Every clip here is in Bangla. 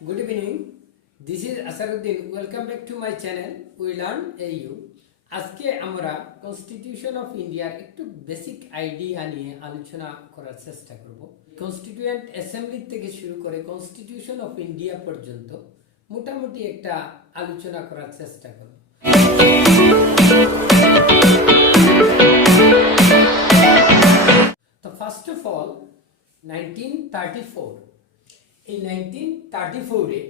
Good evening. This is Asaruddin. Welcome back to my channel. We learn AU. আজকে আমরা কনস্টিটিউশন অফ ইন্ডিয়ার একটু বেসিক আইডিয়া নিয়ে আলোচনা করার চেষ্টা করব। কনস্টিটিউয়েন্ট অ্যাসেম্বলি থেকে শুরু করে কনস্টিটিউশন অফ ইন্ডিয়া পর্যন্ত মোটামুটি একটা আলোচনা করার চেষ্টা করব। তো ফার্স্ট অফ অল 1934 এই 1934-এ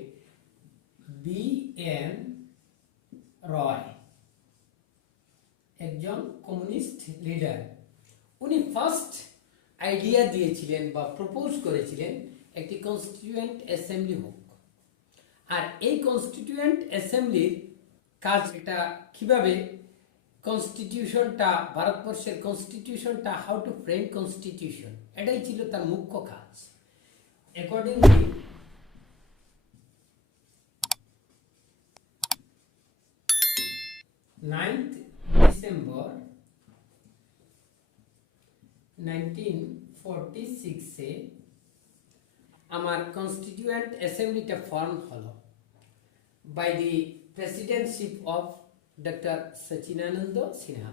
বি.এন. রয় একজন কমিউনিস্ট লিডার, উনি ফার্স্ট আইডিয়া দিয়েছিলেন বা প্রপোজ করেছিলেন একটি কনস্টিটিউয়েন্ট অ্যাসেম্বলি হোক। আর এই কনস্টিটিউয়েন্ট অ্যাসেম্বলির কাজ এটা কিভাবে কনস্টিটিউশনটা, ভারতবর্ষের কনস্টিটিউশনটা, হাউ টু ফ্রেম কনস্টিটিউশন, এটাই ছিল তার মুখ্য কাজ। Accordingly, 9th December 1946-এ আমার কনস্টিটিউয়েন্ট অ্যাসেম্বলিটা ফর্ম হলো by the presidentship of doctor Sachchidananda Sinha.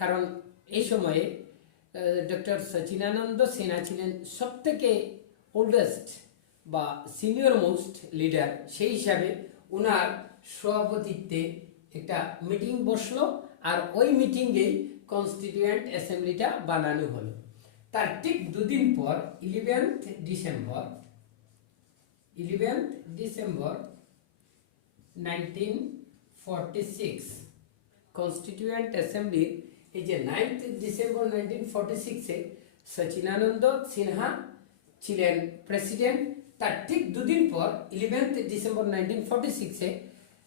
কারণ এই সময়ে ডক্টর সচিনানন্দ সিনহা ছিলেন সবথেকে ওল্ডেস্ট বা সিনিয়র মোস্ট লিডার। সেই হিসাবে ওনার সভাপতিত্বে একটা মিটিং বসলো, আর ওই মিটিংয়েই কনস্টিটিউয়েন্ট অ্যাসেম্বলিটা বানানো হলো। তার ঠিক দুদিন পর 11th ডিসেম্বর 1946 কনস্টিটিউয়েন্ট অ্যাসেম্বলির এই যে 9th ডিসেম্বর 1946-এ সচিনানন্দ সিনহা ছিলেন প্রেসিডেন্ট। তার ঠিক দুদিন পর 11th ডিসেম্বর 1946-এ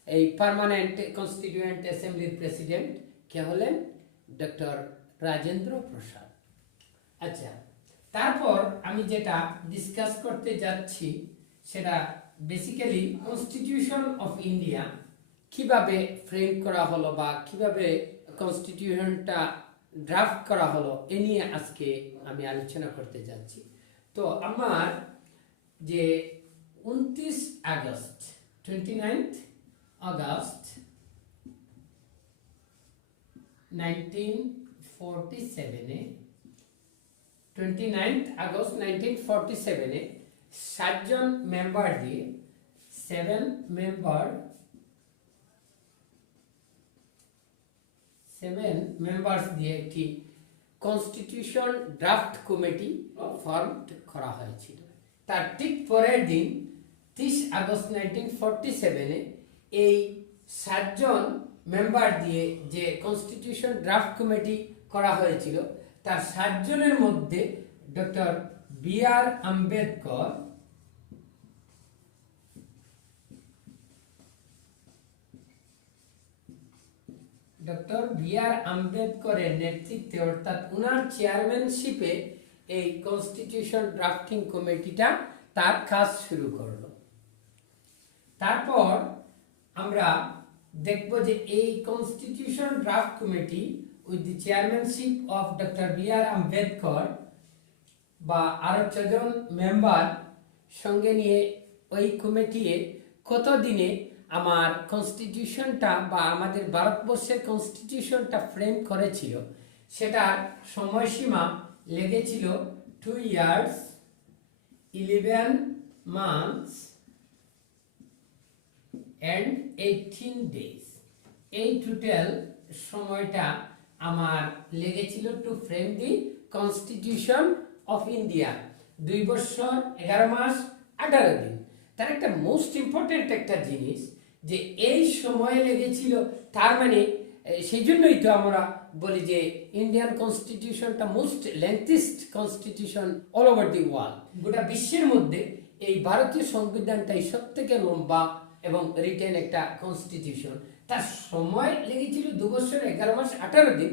এই পার্মানেন্ট কনস্টিটিউয়েন্ট অ্যাসেম্বলির প্রেসিডেন্ট কে হলেন? ডক্টর রাজেন্দ্র প্রসাদ। আচ্ছা, তারপর আমি যেটা ডিসকাস করতে যাচ্ছি সেটা বেসিক্যালি কনস্টিটিউশন অফ ইন্ডিয়া কিভাবে ফ্রেম করা হলো বা কিভাবে কনস্টিটিউশনটা ড্রাফট করা হলো এ নিয়ে আজকে আমি আলোচনা করতে যাচ্ছি। তো আমার যে 29 আগস্ট 29th আগস্ট 1947-এ 29th আগস্ট 1947-এ 7 জন মেম্বার দিয়ে 7 মেম্বার্স দিয়ে একটি কনস্টিটিউশন ড্রাফট কমিটি ফর্ম করা হয়েছিল। তার ঠিক পরের দিন 30 আগস্ট 1947-এ এই 7 জন মেম্বার দিয়ে যে কনস্টিটিউশন ড্রাফট কমিটি করা হয়েছিল তার 7 জনের মধ্যে ডক্টর বি.আর. আম্বেদকর, আম্বেদকরের নেতৃত্বে অর্থাৎ উনার চেয়ারম্যানশিপে এই কনস্টিটিউশন ড্রাফটিং কমিটিটা তার কাজ শুরু করলো। তারপর আমরা দেখব যে এই constitution draft committee with the chairmanship of doctor B.R.. Ambedkar বা আরো 6 জন মেম্বার সঙ্গে নিয়ে ওই কমিটিতে কত দিনে আমার কনস্টিটিউশনটা বা আমাদের ভারতবর্ষের কনস্টিটিউশনটা ফ্রেম করেছিল সেটার সময়সীমা লেগেছিল 2 years 11 months and 18 days। এই টোটাল সময়টা আমার লেগেছিল two frame the constitution of India. 2 বছর 11 মাস 18 দিন। তার একটা মোস্ট ইম্পর্টেন্ট একটা জিনিস যে এই সময় লেগেছিল, তার মানে সেই জন্যই তো আমরা বলি যে ইন্ডিয়ান কনস্টিটিউশনটা most lengthiest constitution all over the world. গোটা বিশ্বের মধ্যে এই ভারতীয় সংবিধানটাই সবথেকে লম্বা এবং রিটেন একটা কনস্টিটিউশন। তার সময় লেগেছিল 2 বছর 11 মাস 18 দিন,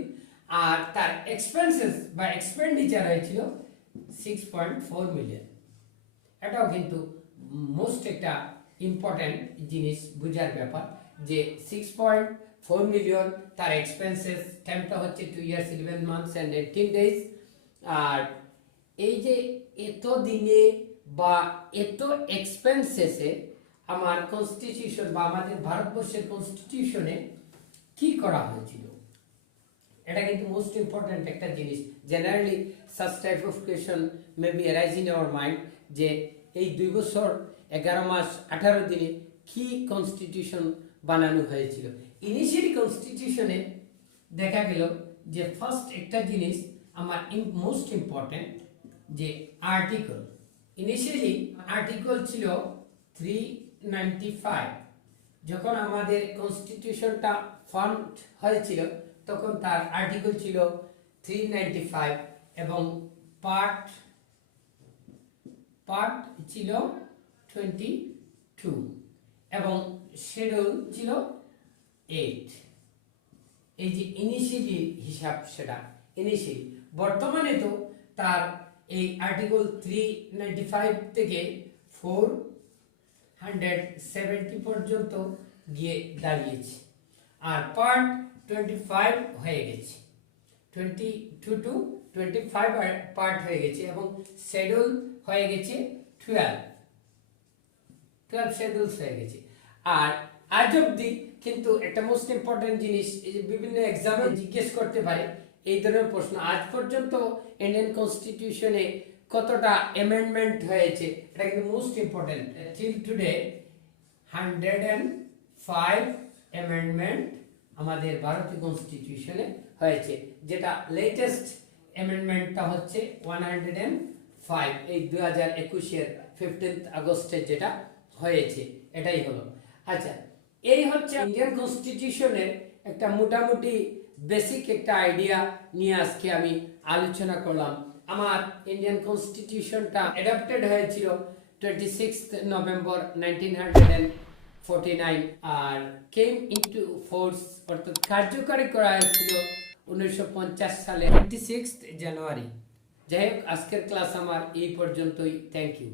আর তার এক্সপেন্সেস বা এক্সপেন্ডিচার হয়েছিল 6.4 মিলিয়ন। এটাও কিন্তু মোস্ট একটা ইম্পর্টেন্ট জিনিস বোঝার ব্যাপার যে 6.4 মিলিয়ন তার এক্সপেন্সেস, টাইমটা হচ্ছে 2 years 11 months and 18 days। আর এই যে এত দিনে বা এত এক্সপেন্সেসে আমার কনস্টিটিউশন বা আমাদের ভারতবর্ষের কনস্টিটিউশনে কি করা হয়েছিল, এটা কিন্তু মোস্ট ইম্পর্টেন্ট একটা জিনিস। Generally such type of question may be arise in our mind যে এই 2 বছর 11 মাস 18 দিনে কি কনস্টিটিউশন বানানো হয়েছিল। ইনিশিয়ালি কনস্টিটিউশনে দেখা গেল যে ফার্স্ট একটা জিনিস আমার মোস্ট ইম্পর্টেন্ট যে আর্টিকেল। ইনিশিয়ালি আর্টিকেল ছিল 395। যখন আমাদের কনস্টিটিউশনটা ফর্ম হয়েছিল তখন তার আর্টিকেল ছিল 395 এবং পার্ট ছিল 22 এবং শিডিউল ছিল 8। এই যে ইনিশিয়ালি হিসাব, সেটা ইনিশিয়ালি। বর্তমানে তো তার এই আর্টিকেল 395 থেকে 470 পর্যন্ত গিয়ে দাঁড়িয়েছে, আর পার্ট 25 হয়ে গেছে, 22 টু 25 পার্ট হয়ে গেছে এবং শিডিউল হয়ে গেছে 12 শিডিউলস হয়ে গেছে। আর আজ অব্দি কিন্তু একটা মোস্ট ইম্পর্টেন্ট জিনিস, এই যে বিভিন্ন এক্সামে জিজ্ঞেস করতে পারে এই ধরনের প্রশ্ন, আজ পর্যন্ত ইন্ডিয়ান কনস্টিটিউশনে কতটা অ্যামেন্ডমেন্ট হয়েছে, এটা কিন্তু most important. Till today 105 amendment আমাদের ভারতীয় কনস্টিটিউশনে হয়েছে, যেটা লেটেস্ট অ্যামেন্ডমেন্টটা হচ্ছে 105, এই 2021-এর 15 আগস্টে যেটা হয়েছে, এটাই হলো। আচ্ছা, এই হচ্ছে ইন্ডিয়ান কনস্টিটিউশনের একটা মোটামুটি বেসিক একটা আইডিয়া নিয়ে আজকে আমি আলোচনা করলাম। আমার ইন্ডিয়ান কনস্টিটিউশনটা অ্যাডাপ্টেড হয়েছিল 26 নভেম্বর 1949 আর কেম ইনটু ফোর্স অর্থাৎ কার্যকরী করা হয়েছিল 1950 সালে 26 জানুয়ারি। যাই হোক, আজকের ক্লাস আমার এই পর্যন্তই। Thank you.